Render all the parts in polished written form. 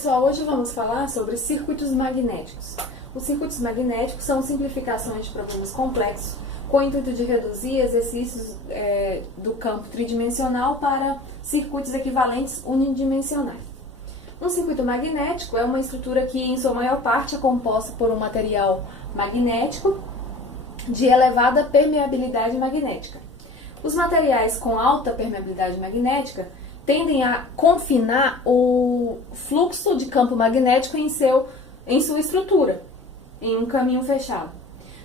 pessoal, hoje vamos falar sobre circuitos magnéticos. Os circuitos magnéticos são simplificações de problemas complexos com o intuito de reduzir exercícios do campo tridimensional para circuitos equivalentes unidimensionais. Um circuito magnético é uma estrutura que, em sua maior parte, é composta por um material magnético de elevada permeabilidade magnética. Os materiais com alta permeabilidade magnética tendem a confinar o fluxo de campo magnético em sua estrutura, em um caminho fechado,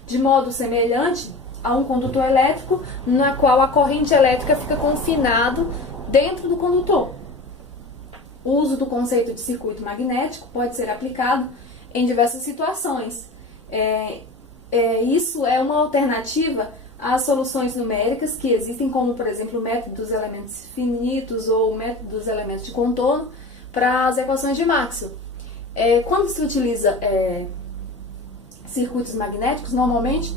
de modo semelhante a um condutor elétrico, na qual a corrente elétrica fica confinado dentro do condutor. O uso do conceito de circuito magnético pode ser aplicado em diversas situações. Isso é uma alternativa às soluções numéricas que existem, como, por exemplo, o método dos elementos finitos ou o método dos elementos de contorno para as equações de Maxwell. Quando se utiliza circuitos magnéticos, normalmente,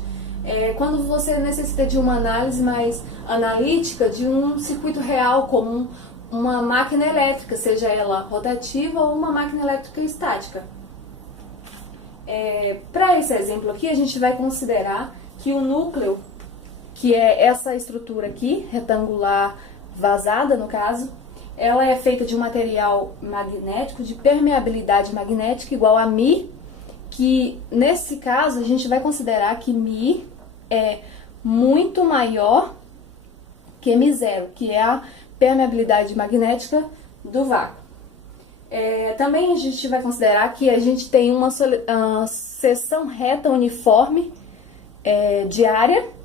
quando você necessita de uma análise mais analítica de um circuito real, como uma máquina elétrica, seja ela rotativa ou uma máquina elétrica estática. Para esse exemplo aqui, a gente vai considerar que o núcleo, que é essa estrutura aqui, retangular, vazada no caso, ela é feita de um material magnético de permeabilidade magnética igual a μ, que nesse caso a gente vai considerar que μ é muito maior que μ0, que é a permeabilidade magnética do vácuo. Também a gente vai considerar que a gente tem uma seção reta uniforme de área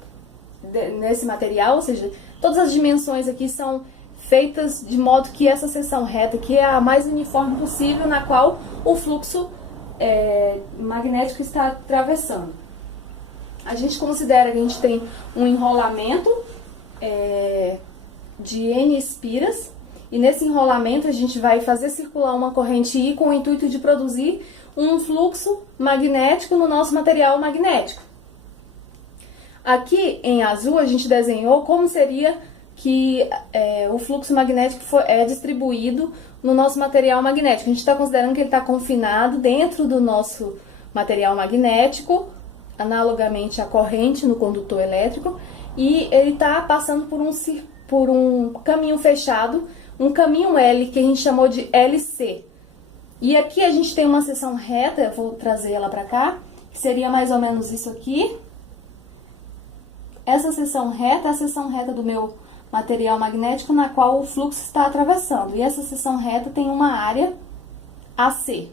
nesse material, ou seja, todas as dimensões aqui são feitas de modo que essa seção reta aqui é a mais uniforme possível, na qual o fluxo magnético está atravessando. A gente considera que a gente tem um enrolamento de N espiras, e nesse enrolamento a gente vai fazer circular uma corrente I com o intuito de produzir um fluxo magnético no nosso material magnético. Aqui em azul a gente desenhou como seria que o fluxo magnético é distribuído no nosso material magnético. A gente está considerando que ele está confinado dentro do nosso material magnético, analogamente à corrente no condutor elétrico, e ele está passando por um caminho fechado, um caminho L, que a gente chamou de LC. E aqui a gente tem uma seção reta, eu vou trazer ela para cá, que seria mais ou menos isso aqui. Essa seção reta é a seção reta do meu material magnético, na qual o fluxo está atravessando. E essa seção reta tem uma área AC.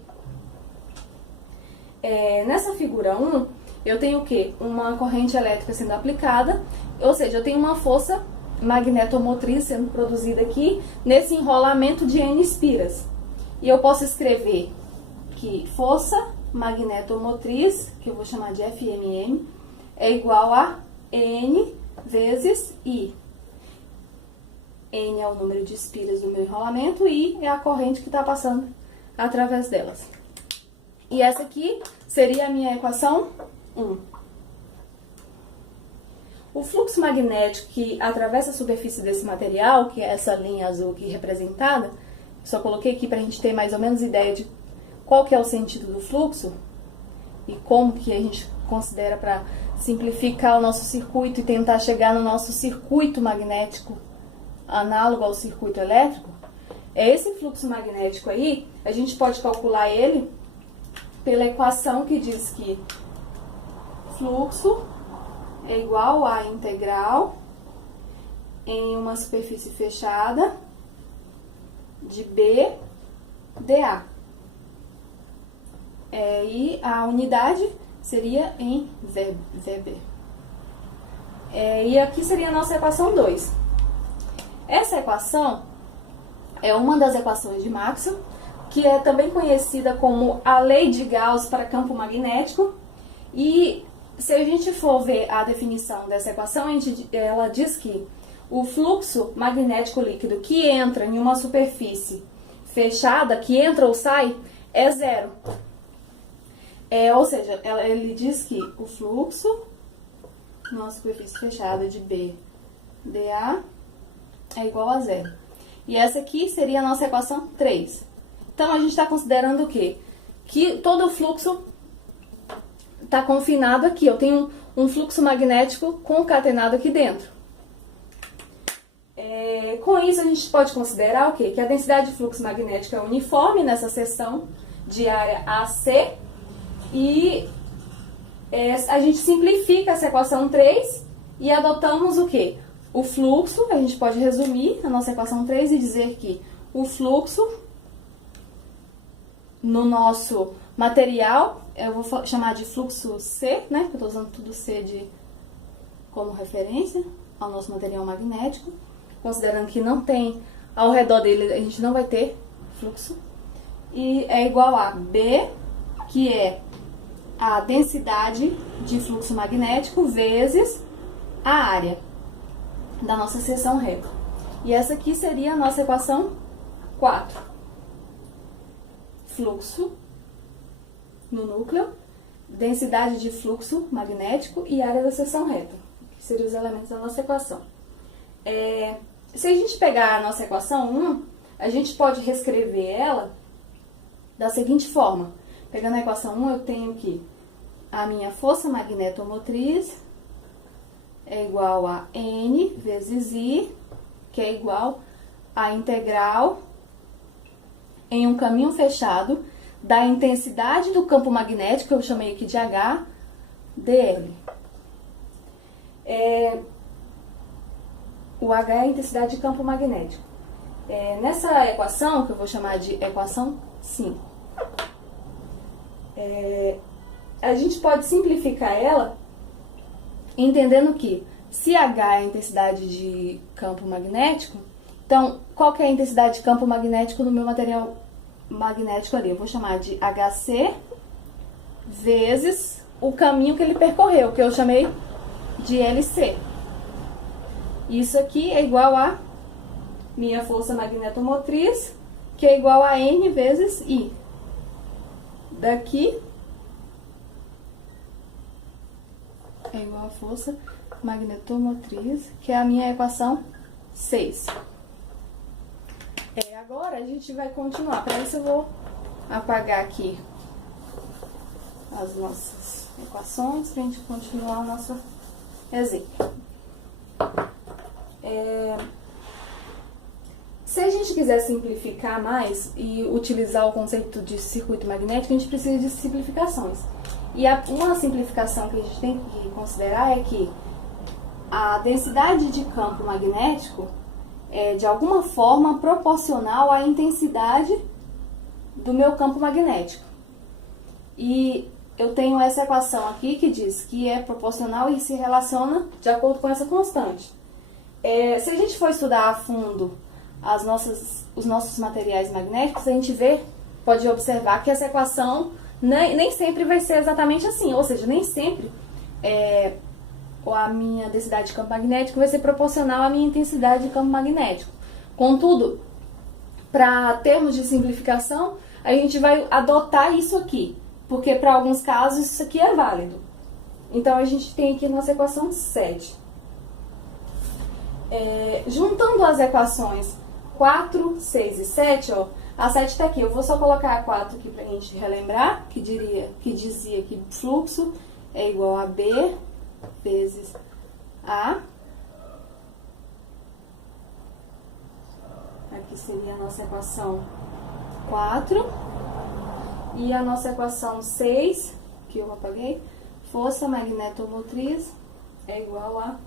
Nessa figura 1, eu tenho o quê? Uma corrente elétrica sendo aplicada, ou seja, eu tenho uma força magnetomotriz sendo produzida aqui, nesse enrolamento de N espiras. E eu posso escrever que força magnetomotriz, que eu vou chamar de FMM, é igual a N vezes I. N é o número de espiras do meu enrolamento e I é a corrente que está passando através delas. E essa aqui seria a minha equação 1. O fluxo magnético que atravessa a superfície desse material, que é essa linha azul aqui representada, só coloquei aqui para a gente ter mais ou menos ideia de qual que é o sentido do fluxo e como que a gente considera para simplificar o nosso circuito e tentar chegar no nosso circuito magnético análogo ao circuito elétrico. Esse fluxo magnético aí, a gente pode calcular ele pela equação que diz que fluxo é igual a integral em uma superfície fechada de B dA. E a unidade seria em Weber. E aqui seria a nossa equação 2. Essa equação é uma das equações de Maxwell, que é também conhecida como a lei de Gauss para campo magnético. E se a gente for ver a definição dessa equação, ela diz que o fluxo magnético líquido que entra em uma superfície fechada, que entra ou sai, é zero. Ou seja, ele diz que o fluxo numa superfície fechada de B dA é igual a zero. E essa aqui seria a nossa equação 3. Então, a gente está considerando o quê? Que todo o fluxo está confinado aqui. Eu tenho um fluxo magnético concatenado aqui dentro. Com isso, a gente pode considerar o quê? Que a densidade de fluxo magnético é uniforme nessa seção de área AC. E a gente simplifica essa equação 3 e adotamos o quê? O fluxo, a gente pode resumir a nossa equação 3 e dizer que o fluxo no nosso material, eu vou chamar de fluxo C, né? Eu estou usando tudo C como referência ao nosso material magnético, considerando que não tem, ao redor dele a gente não vai ter fluxo, e é igual a B, que é a densidade de fluxo magnético vezes a área da nossa seção reta. E essa aqui seria a nossa equação 4. Fluxo no núcleo, densidade de fluxo magnético e área da seção reta, que seriam os elementos da nossa equação. Se a gente pegar a nossa equação 1, a gente pode reescrever ela da seguinte forma. Pegando a equação 1, eu tenho que a minha força magnetomotriz é igual a N vezes I, que é igual a integral em um caminho fechado da intensidade do campo magnético, que eu chamei aqui de H, dl. O H é a intensidade de campo magnético. Nessa equação, que eu vou chamar de equação 5, a gente pode simplificar ela entendendo que se H é a intensidade de campo magnético, então qual que é a intensidade de campo magnético no meu material magnético ali? Eu vou chamar de HC vezes o caminho que ele percorreu, que eu chamei de LC. Isso aqui é igual a minha força magnetomotriz, que é igual a N vezes I. Daqui é igual a força magnetomotriz, que é a minha equação 6. Agora a gente vai continuar. Para isso eu vou apagar aqui as nossas equações para a gente continuar o nosso exemplo. Se a gente quiser simplificar mais e utilizar o conceito de circuito magnético, a gente precisa de simplificações. E uma simplificação que a gente tem que considerar é que a densidade de campo magnético é de alguma forma proporcional à intensidade do meu campo magnético. E eu tenho essa equação aqui que diz que é proporcional e se relaciona de acordo com essa constante. Se a gente for estudar a fundo os nossos materiais magnéticos, a gente pode observar que essa equação nem sempre vai ser exatamente assim, ou seja, nem sempre a minha densidade de campo magnético vai ser proporcional à minha intensidade de campo magnético. Contudo, para termos de simplificação, a gente vai adotar isso aqui, porque para alguns casos isso aqui é válido. Então a gente tem aqui a nossa equação 7. Juntando as equações 4, 6 e 7, a 7 está aqui. Eu vou só colocar a 4 aqui para a gente relembrar, que dizia que fluxo é igual a B vezes A. Aqui seria a nossa equação 4. E a nossa equação 6, que eu apaguei, força magnetomotriz é igual a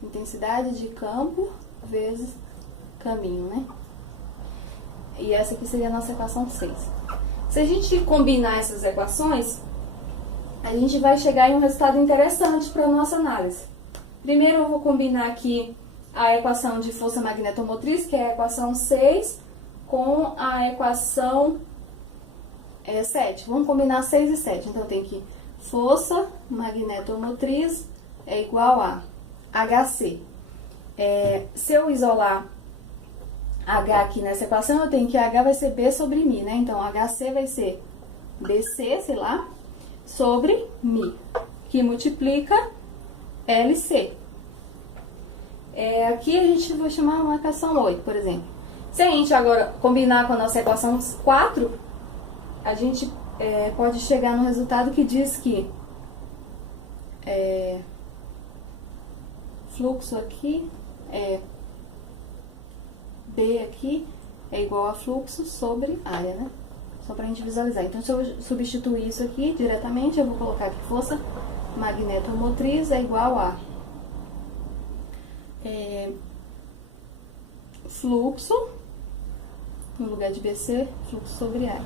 intensidade de campo vezes caminho, né? E essa aqui seria a nossa equação 6. Se a gente combinar essas equações, a gente vai chegar em um resultado interessante para a nossa análise. Primeiro eu vou combinar aqui a equação de força magnetomotriz, que é a equação 6, com a equação 7. Vamos combinar 6 e 7. Então eu tenho que força magnetomotriz é igual a HC. Se eu isolar H aqui nessa equação, eu tenho que H vai ser B sobre μ, né? Então, HC vai ser BC, sei lá, sobre μ, que multiplica LC. Aqui a gente vai chamar uma equação 8, por exemplo. Se a gente agora combinar com a nossa equação 4, a gente pode chegar no resultado que diz que fluxo aqui B aqui é igual a fluxo sobre área, né? Só pra gente visualizar. Então, se eu substituir isso aqui diretamente, eu vou colocar que força magnetomotriz é igual a fluxo, no lugar de BC, fluxo sobre área,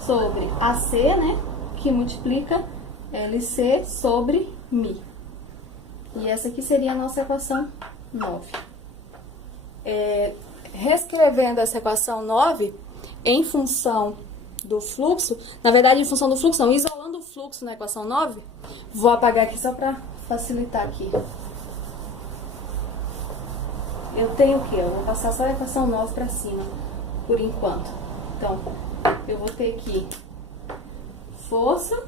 sobre AC, né? Que multiplica LC sobre Mi. E essa aqui seria a nossa equação 9. Reescrevendo essa equação 9 em função do fluxo, na verdade em função do fluxo não, isolando o fluxo na equação 9, vou apagar aqui só para facilitar aqui. Eu tenho o quê? Eu vou passar só a equação 9 para cima, por enquanto. Então, eu vou ter aqui força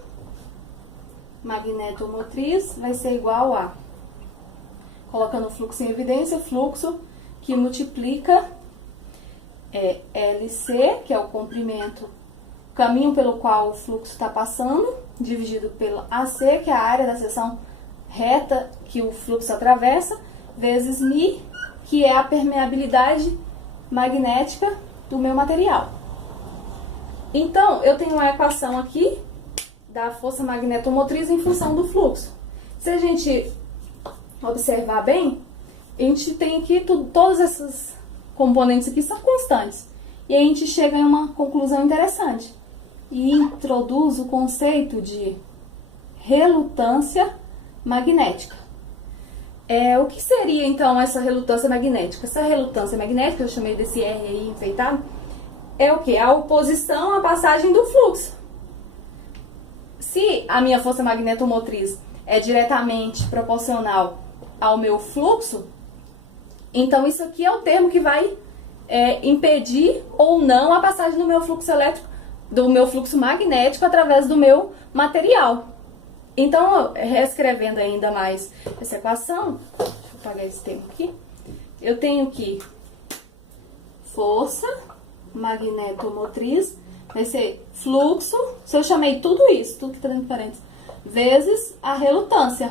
magnetomotriz vai ser igual a, colocando o fluxo em evidência, fluxo que multiplica LC, que é o comprimento, o caminho pelo qual o fluxo está passando, dividido pelo AC, que é a área da seção reta que o fluxo atravessa, vezes Mi, que é a permeabilidade magnética do meu material. Então, eu tenho uma equação aqui da força magnetomotriz em função do fluxo. Se a gente observar bem, a gente tem aqui todos esses componentes aqui são constantes. E a gente chega em uma conclusão interessante. E introduz o conceito de relutância magnética. O que seria então essa relutância magnética? Essa relutância magnética, eu chamei desse R aí enfeitado, é o que? A oposição à passagem do fluxo. Se a minha força magnetomotriz é diretamente proporcional ao meu fluxo, então isso aqui é o termo que vai impedir ou não a passagem do meu fluxo elétrico, do meu fluxo magnético através do meu material. Então, reescrevendo ainda mais essa equação, deixa eu apagar esse termo aqui, eu tenho que força magnetomotriz vai ser fluxo, se eu chamei tudo isso, tudo que está dentro de parênteses, vezes a relutância,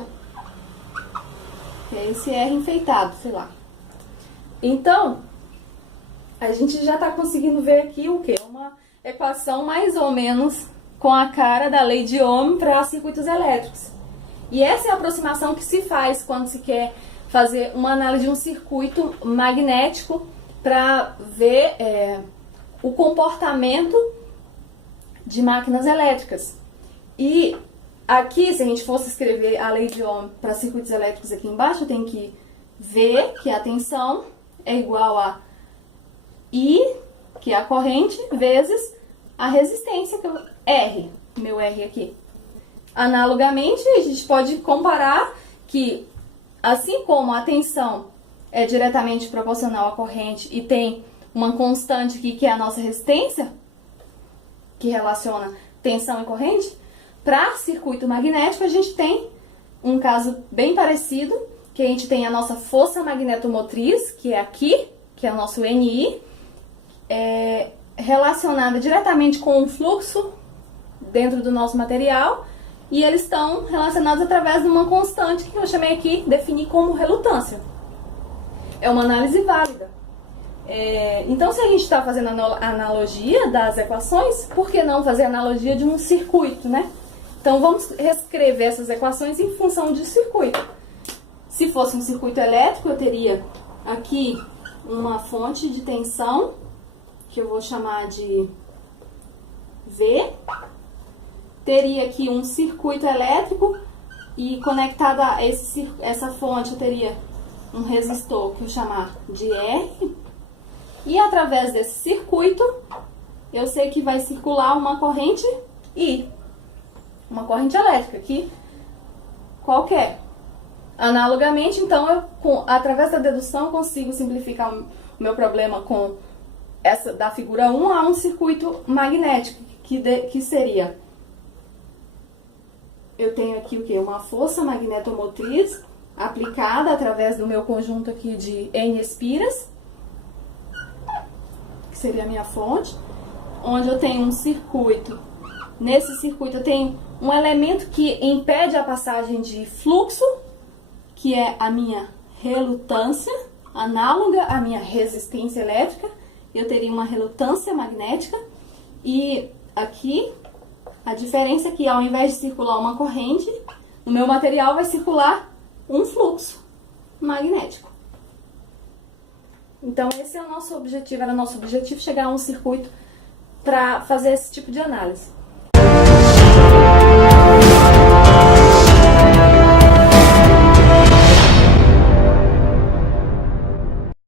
que é esse R enfeitado, sei lá. Então, a gente já está conseguindo ver aqui o quê? Uma equação mais ou menos com a cara da lei de Ohm para circuitos elétricos. E essa é a aproximação que se faz quando se quer fazer uma análise de um circuito magnético para ver o comportamento de máquinas elétricas. E aqui, se a gente fosse escrever a lei de Ohm para circuitos elétricos aqui embaixo, eu tenho que V, que é a tensão, é igual a I, que é a corrente, vezes a resistência, que é R, meu R aqui. Analogamente, a gente pode comparar que, assim como a tensão é diretamente proporcional à corrente e tem uma constante aqui, que é a nossa resistência, que relaciona tensão e corrente, para circuito magnético a gente tem um caso bem parecido, que a gente tem a nossa força magnetomotriz, que é aqui, que é o nosso NI, relacionada diretamente com o fluxo dentro do nosso material, e eles estão relacionados através de uma constante que eu chamei aqui, defini como relutância. É uma análise válida. Então, se a gente está fazendo analogia das equações, por que não fazer analogia de um circuito, né? Então, vamos reescrever essas equações em função de circuito. Se fosse um circuito elétrico, eu teria aqui uma fonte de tensão, que eu vou chamar de V. Teria aqui um circuito elétrico e conectado a essa fonte eu teria um resistor que eu chamar de R. E através desse circuito, eu sei que vai circular uma corrente I, uma corrente elétrica aqui, qualquer. Analogamente, então, através da dedução, eu consigo simplificar o meu problema com essa da figura 1 a um circuito magnético, que seria, eu tenho aqui o quê? Uma força magnetomotriz aplicada através do meu conjunto aqui de N espiras, que seria a minha fonte, onde eu tenho um circuito. Nesse circuito eu tenho um elemento que impede a passagem de fluxo, que é a minha relutância, análoga à minha resistência elétrica. Eu teria uma relutância magnética. E aqui, a diferença é que ao invés de circular uma corrente, no meu material vai circular um fluxo magnético. Então esse é o nosso objetivo, era nosso objetivo chegar a um circuito para fazer esse tipo de análise.